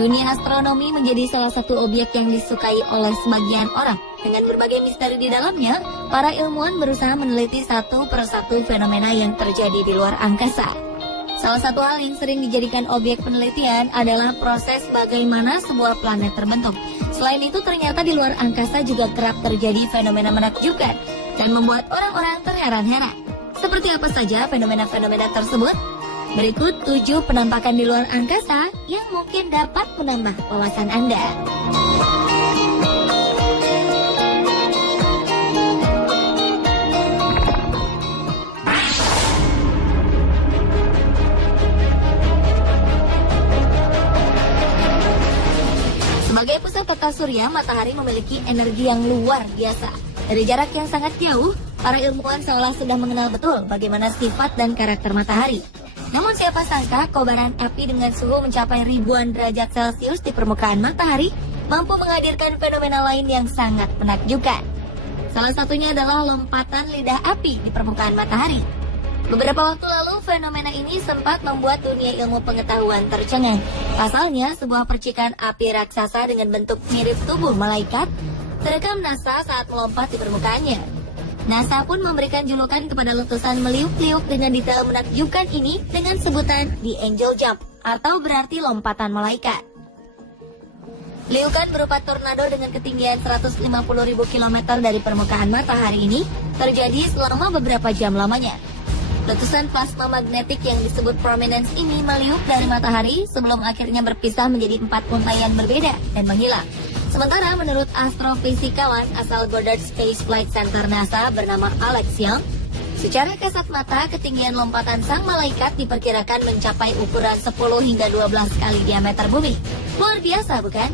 Dunia astronomi menjadi salah satu objek yang disukai oleh sebagian orang. Dengan berbagai misteri di dalamnya, para ilmuwan berusaha meneliti satu persatu fenomena yang terjadi di luar angkasa. Salah satu hal yang sering dijadikan objek penelitian adalah proses bagaimana sebuah planet terbentuk. Selain itu, ternyata di luar angkasa juga kerap terjadi fenomena menakjubkan dan membuat orang-orang terheran-heran. Seperti apa saja fenomena-fenomena tersebut? Berikut 7 penampakan di luar angkasa yang mungkin dapat menambah wawasan Anda. Sebagai pusat tata surya, matahari memiliki energi yang luar biasa. Dari jarak yang sangat jauh, para ilmuwan seolah sudah mengenal betul bagaimana sifat dan karakter matahari. Namun siapa sangka kobaran api dengan suhu mencapai ribuan derajat Celcius di permukaan matahari mampu menghadirkan fenomena lain yang sangat menakjubkan. Salah satunya adalah lompatan lidah api di permukaan matahari. Beberapa waktu lalu fenomena ini sempat membuat dunia ilmu pengetahuan tercengang. Pasalnya sebuah percikan api raksasa dengan bentuk mirip tubuh malaikat terekam NASA saat melompat di permukaannya. NASA pun memberikan julukan kepada letusan meliuk-liuk dengan detail menakjubkan ini dengan sebutan The Angel Jump atau berarti lompatan malaikat. Liukan berupa tornado dengan ketinggian 150.000 km dari permukaan matahari ini terjadi selama beberapa jam lamanya. Letusan plasma magnetik yang disebut prominence ini meliuk dari matahari sebelum akhirnya berpisah menjadi 4 untaian berbeda dan menghilang. Sementara menurut astrofisikawan asal Goddard Space Flight Center NASA bernama Alex Young, secara kasat mata ketinggian lompatan sang malaikat diperkirakan mencapai ukuran 10 hingga 12 kali diameter bumi. Luar biasa, bukan?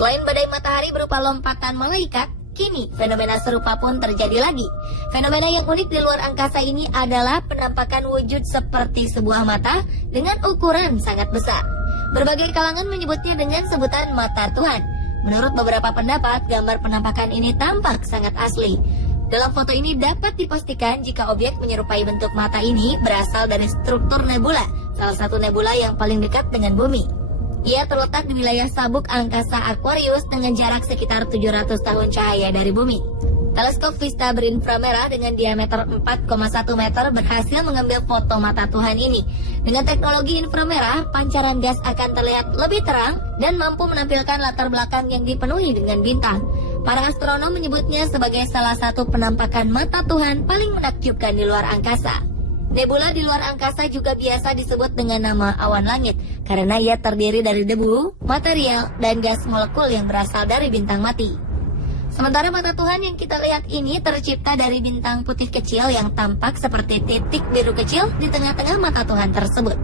Selain badai matahari berupa lompatan malaikat, kini fenomena serupa pun terjadi lagi. Fenomena yang unik di luar angkasa ini adalah penampakan wujud seperti sebuah mata dengan ukuran sangat besar. Berbagai kalangan menyebutnya dengan sebutan mata Tuhan. Menurut beberapa pendapat, gambar penampakan ini tampak sangat asli. Dalam foto ini dapat dipastikan jika objek menyerupai bentuk mata ini berasal dari struktur nebula, salah satu nebula yang paling dekat dengan bumi. Ia terletak di wilayah sabuk angkasa Aquarius dengan jarak sekitar 700 tahun cahaya dari bumi. Teleskop Vista berinframerah dengan diameter 4,1 meter berhasil mengambil foto mata Tuhan ini. Dengan teknologi inframerah, pancaran gas akan terlihat lebih terang dan mampu menampilkan latar belakang yang dipenuhi dengan bintang. Para astronom menyebutnya sebagai salah satu penampakan mata Tuhan paling menakjubkan di luar angkasa. Nebula di luar angkasa juga biasa disebut dengan nama awan langit karena ia terdiri dari debu, material, dan gas molekul yang berasal dari bintang mati. Sementara mata Tuhan yang kita lihat ini tercipta dari bintang putih kecil yang tampak seperti titik biru kecil di tengah-tengah mata Tuhan tersebut.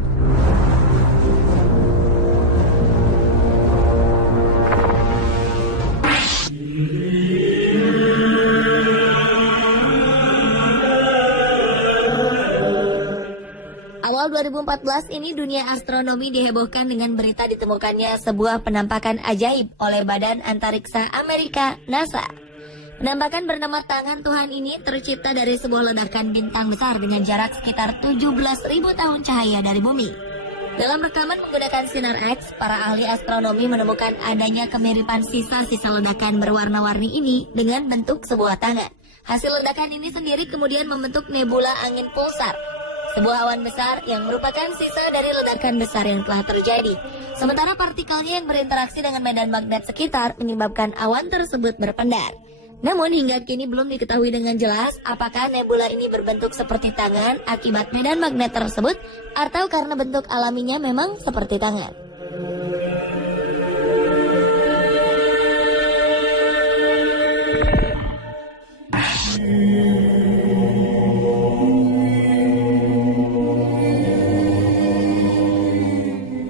Awal 2014 ini dunia astronomi dihebohkan dengan berita ditemukannya sebuah penampakan ajaib oleh Badan Antariksa Amerika, NASA. Penampakan bernama Tangan Tuhan ini tercipta dari sebuah ledakan bintang besar dengan jarak sekitar 17.000 tahun cahaya dari bumi. Dalam rekaman menggunakan sinar X, para ahli astronomi menemukan adanya kemiripan sisa-sisa ledakan berwarna-warni ini dengan bentuk sebuah tangan. Hasil ledakan ini sendiri kemudian membentuk nebula angin pulsar, sebuah awan besar yang merupakan sisa dari ledakan besar yang telah terjadi. Sementara partikelnya yang berinteraksi dengan medan magnet sekitar menyebabkan awan tersebut berpendar. Namun hingga kini belum diketahui dengan jelas apakah nebula ini berbentuk seperti tangan akibat medan magnet tersebut atau karena bentuk alaminya memang seperti tangan.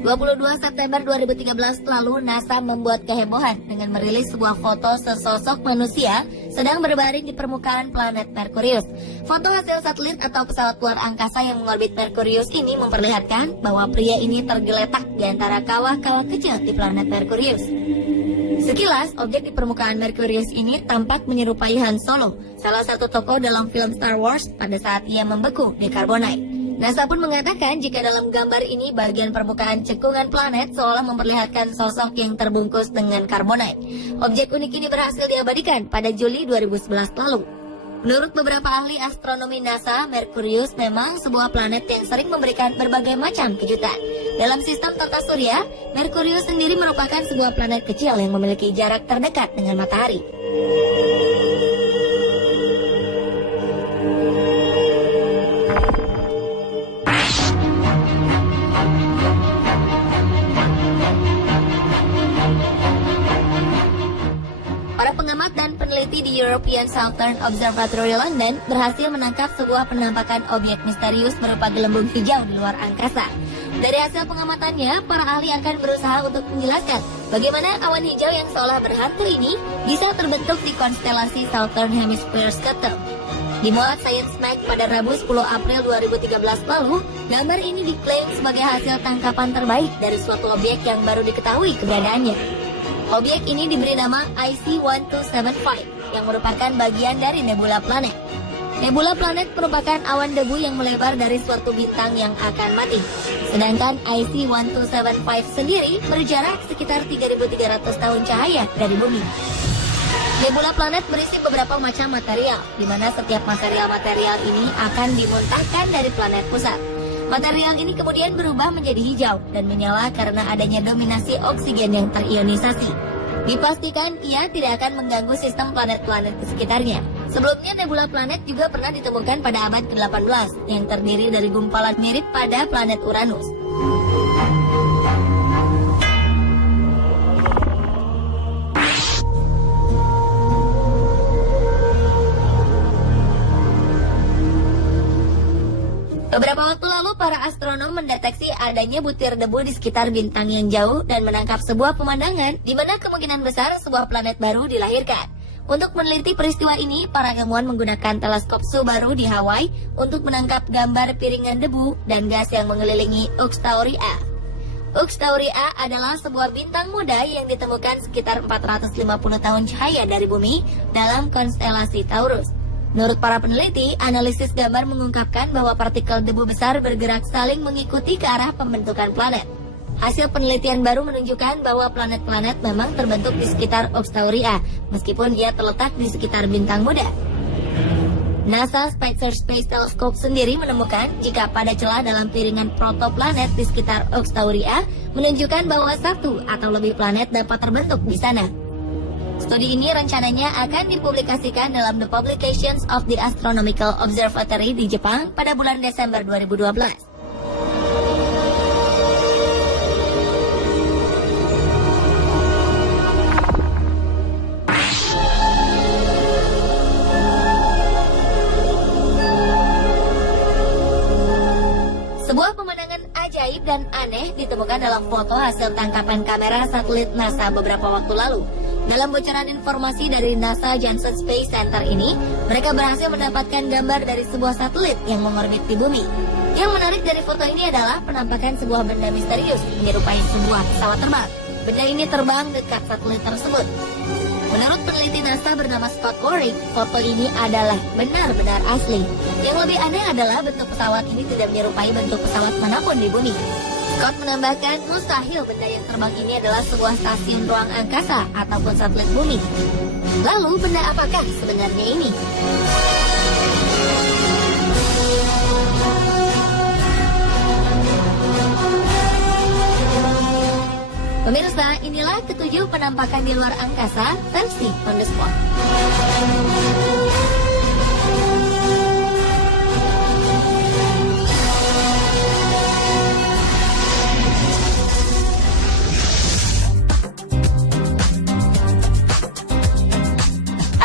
...22 September 2013 lalu NASA membuat kehebohan dengan merilis sebuah foto sesosok manusia sedang berbaring di permukaan planet Merkurius. Foto hasil satelit atau pesawat luar angkasa yang mengorbit Merkurius ini memperlihatkan bahwa pria ini tergeletak di antara kawah-kawah kecil di planet Merkurius. Sekilas, objek di permukaan Merkurius ini tampak menyerupai Han Solo, salah satu tokoh dalam film Star Wars pada saat ia membeku di Carbonite. NASA pun mengatakan jika dalam gambar ini bagian permukaan cekungan planet seolah memperlihatkan sosok yang terbungkus dengan karbonit. Objek unik ini berhasil diabadikan pada Juli 2011 lalu. Menurut beberapa ahli astronomi NASA, Merkurius memang sebuah planet yang sering memberikan berbagai macam kejutan. Dalam sistem tata surya, Merkurius sendiri merupakan sebuah planet kecil yang memiliki jarak terdekat dengan matahari. Peneliti di European Southern Observatory London berhasil menangkap sebuah penampakan objek misterius berupa gelembung hijau di luar angkasa. Dari hasil pengamatannya, para ahli akan berusaha untuk menjelaskan bagaimana awan hijau yang seolah berhantu ini bisa terbentuk di konstelasi Southern Hemisphere Scutum. Dimuat Science Mag pada Rabu 10 April 2013 lalu, gambar ini diklaim sebagai hasil tangkapan terbaik dari suatu objek yang baru diketahui keberadaannya. Objek ini diberi nama IC-1275 yang merupakan bagian dari nebula planet. Nebula planet merupakan awan debu yang melebar dari suatu bintang yang akan mati. Sedangkan IC-1275 sendiri berjarak sekitar 3.300 tahun cahaya dari bumi. Nebula planet berisi beberapa macam material, di mana setiap material-material ini akan dimuntahkan dari planet pusat. Material ini kemudian berubah menjadi hijau dan menyala karena adanya dominasi oksigen yang terionisasi. Dipastikan ia tidak akan mengganggu sistem planet-planet di sekitarnya. Sebelumnya nebula planet juga pernah ditemukan pada abad ke-18 yang terdiri dari gumpalan mirip pada planet Uranus. Beberapa waktu lalu, para astronom mendeteksi adanya butir debu di sekitar bintang yang jauh dan menangkap sebuah pemandangan di mana kemungkinan besar sebuah planet baru dilahirkan. Untuk meneliti peristiwa ini, para ilmuwan menggunakan teleskop Subaru di Hawaii untuk menangkap gambar piringan debu dan gas yang mengelilingi Uxtauri A. Uxtauri A adalah sebuah bintang muda yang ditemukan sekitar 450 tahun cahaya dari bumi dalam konstelasi Taurus. Menurut para peneliti, analisis gambar mengungkapkan bahwa partikel debu besar bergerak saling mengikuti ke arah pembentukan planet. Hasil penelitian baru menunjukkan bahwa planet-planet memang terbentuk di sekitar Uxtauri A, meskipun ia terletak di sekitar bintang muda. NASA Spitzer Space Telescope sendiri menemukan jika pada celah dalam piringan protoplanet di sekitar Uxtauri A menunjukkan bahwa satu atau lebih planet dapat terbentuk di sana. Studi ini rencananya akan dipublikasikan dalam The Publications of the Astronomical Observatory di Jepang pada bulan Desember 2012. Sebuah pemandangan ajaib dan aneh ditemukan dalam foto hasil tangkapan kamera satelit NASA beberapa waktu lalu. Dalam bocoran informasi dari NASA Johnson Space Center ini, mereka berhasil mendapatkan gambar dari sebuah satelit yang mengorbit di bumi. Yang menarik dari foto ini adalah penampakan sebuah benda misterius menyerupai sebuah pesawat terbang. Benda ini terbang dekat satelit tersebut. Menurut peneliti NASA bernama Scott Waring, foto ini adalah benar-benar asli. Yang lebih aneh adalah bentuk pesawat ini tidak menyerupai bentuk pesawat manapun di bumi. Scott menambahkan, mustahil benda yang terbang ini adalah sebuah stasiun ruang angkasa ataupun satelit bumi. Lalu, benda apakah sebenarnya ini? Pemirsa, inilah ketujuh penampakan di luar angkasa versi On The Spot.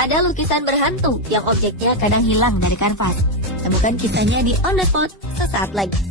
Ada lukisan berhantu yang objeknya kadang hilang dari kanvas. Temukan kisahnya di On The Spot sesaat lagi.